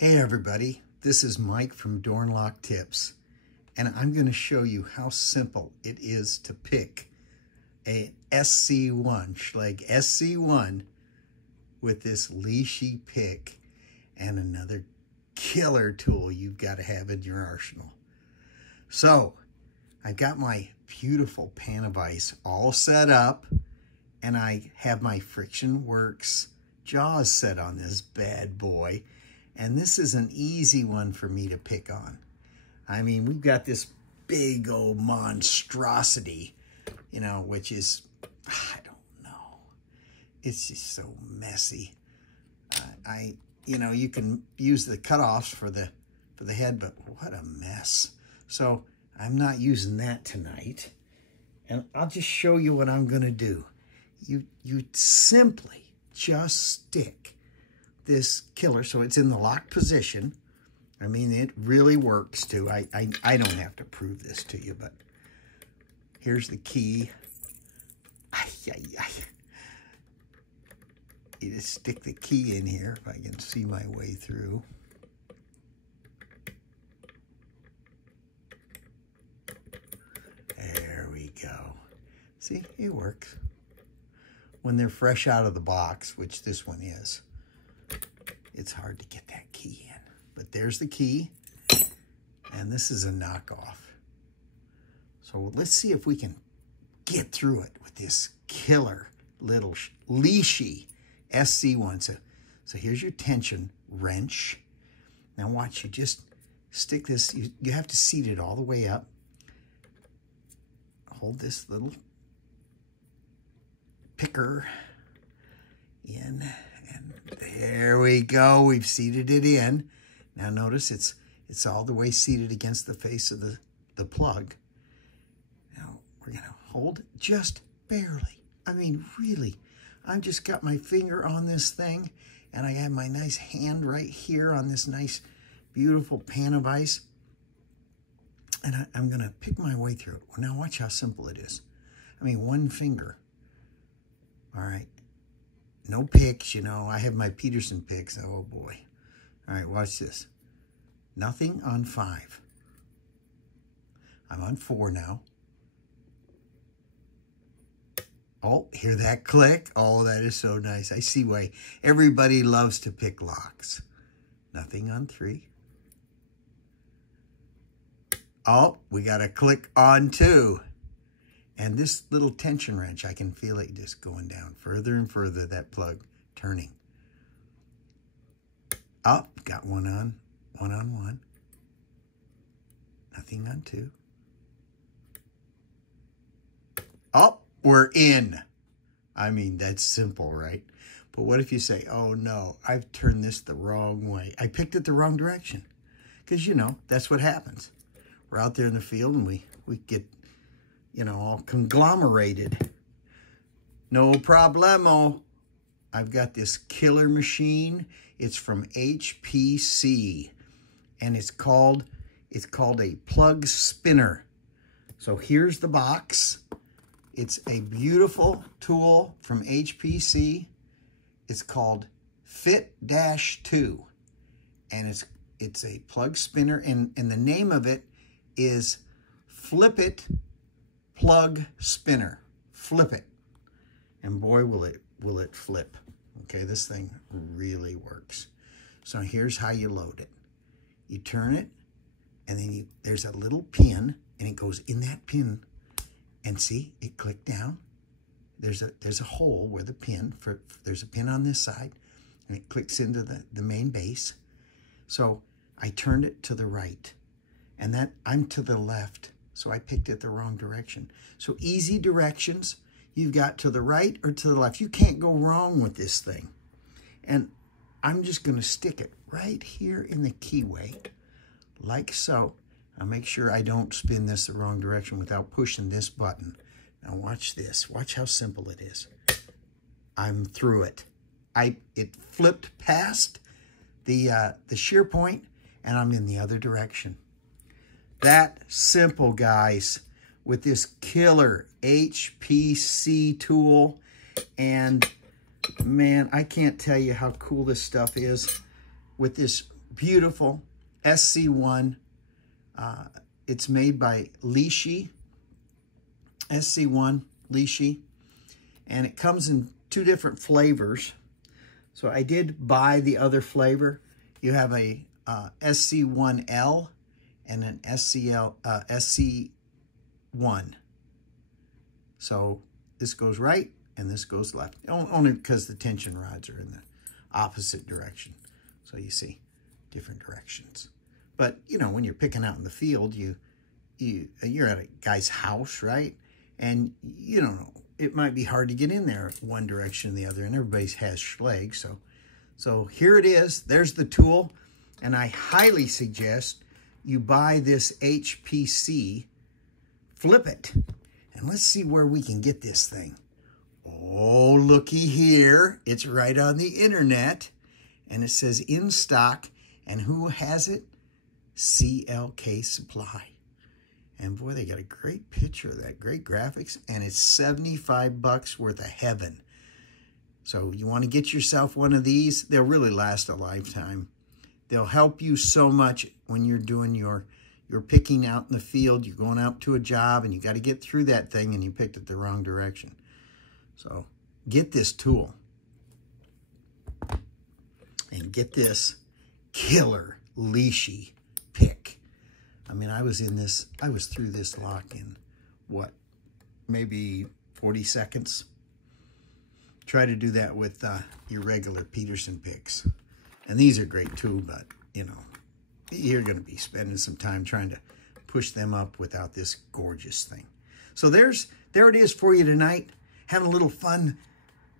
Hey everybody, this is Mike from Door and Lock Tips, and I'm going to show you how simple it is to pick a SC1 Schlage SC1 with this Lishi pick and another killer tool you've got to have in your arsenal. So I've got my beautiful pan of ice all set up, and I have my Friction Works jaws set on this bad boy. And this is an easy one for me to pick on. I mean, we've got this big old monstrosity, you know, which is, I don't know. It's just so messy. You know, you can use the cutoffs for the head, but what a mess. So I'm not using that tonight. And I'll just show you what I'm going to do. You simply just stick this killer so it's in the lock position. I mean, it really works too. I don't have to prove this to you, but here's the key. You just stick the key in here if I can see my way through. There we go. See, it works. When they're fresh out of the box, which this one is, it's hard to get that key in. But there's the key, and this is a knockoff. So let's see if we can get through it with this killer little Lishi SC1. So here's your tension wrench. Now watch, you just stick this, you have to seat it all the way up. Hold this little picker in, and there we go. We've seated it in. Now notice it's all the way seated against the face of the plug. Now we're gonna hold just barely. I mean, really, I've just got my finger on this thing, and I have my nice hand right here on this nice, beautiful pan of ice. And I'm gonna pick my way through it. Now watch how simple it is. I mean, one finger. All right. No picks, you know. I have my Peterson picks. Oh, boy. All right, watch this. Nothing on 5. I'm on 4 now. Oh, hear that click? Oh, that is so nice. I see why everybody loves to pick locks. Nothing on 3. Oh, we got a click on 2. And this little tension wrench, I can feel it just going down further and further, that plug turning. Up, got one on 1. Nothing on 2. Oh, we're in. I mean, that's simple, right? But what if you say, oh no, I've turned this the wrong way. I picked it the wrong direction. Because, you know, that's what happens. We're out there in the field and we get, you know, all conglomerated. No problemo. I've got this killer machine. It's from HPC, and it's called a plug spinner. So here's the box. It's a beautiful tool from HPC. It's called Fit-2, and it's a plug spinner, and the name of it is Flip It Plug Spinner. Flip it. And boy, will it flip. Okay, this thing really works. So here's how you load it. You turn it, and then there's a little pin, and it goes in that pin. And see, it clicked down. There's a hole where the pin, there's a pin on this side, and it clicks into the main base. So I turned it to the right, and I'm to the left. So I picked it the wrong direction. So easy directions, you've got to the right or to the left. You can't go wrong with this thing. And I'm just gonna stick it right here in the keyway, like so. I'll make sure I don't spin this the wrong direction without pushing this button. Now watch this, watch how simple it is. I'm through it. It flipped past the shear point, and I'm in the other direction. That simple, guys, with this killer HPC tool. And man, I can't tell you how cool this stuff is with this beautiful SC1. It's made by Lishi SC1 Lishi, and it comes in 2 different flavors. So I did buy the other flavor. You have a SC1L and an SC1. So this goes right and this goes left. Only because the tension rods are in the opposite direction. So you see different directions. But, you know, when you're picking out in the field, you're at a guy's house, right? And, you don't know, it might be hard to get in there one direction or the other, and everybody has Schlage. So here it is. There's the tool, and I highly suggest you buy this HPC, flip it, and let's see where we can get this thing. Oh, looky here. It's right on the internet, and it says in stock, and who has it? CLK Supply. And boy, they got a great picture of that, great graphics, and it's 75 bucks worth of heaven. So you want to get yourself one of these. They'll really last a lifetime. They'll help you so much when you're doing your picking out in the field. You're going out to a job, and you got to get through that thing, and you picked it the wrong direction. So get this tool. And get this killer Lishi pick. I mean, I was through this lock in, what, maybe 40 seconds. Try to do that with your regular Peterson picks. And these are great too, but, you know, you're going to be spending some time trying to push them up without this gorgeous thing. So there it is for you tonight. Having a little fun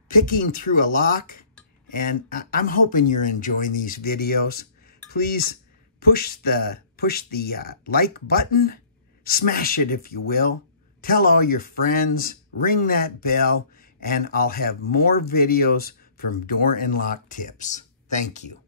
picking through a lock. And I'm hoping you're enjoying these videos. Please push the like button, smash it if you will, tell all your friends, ring that bell, and I'll have more videos from door and lock tips. Thank you.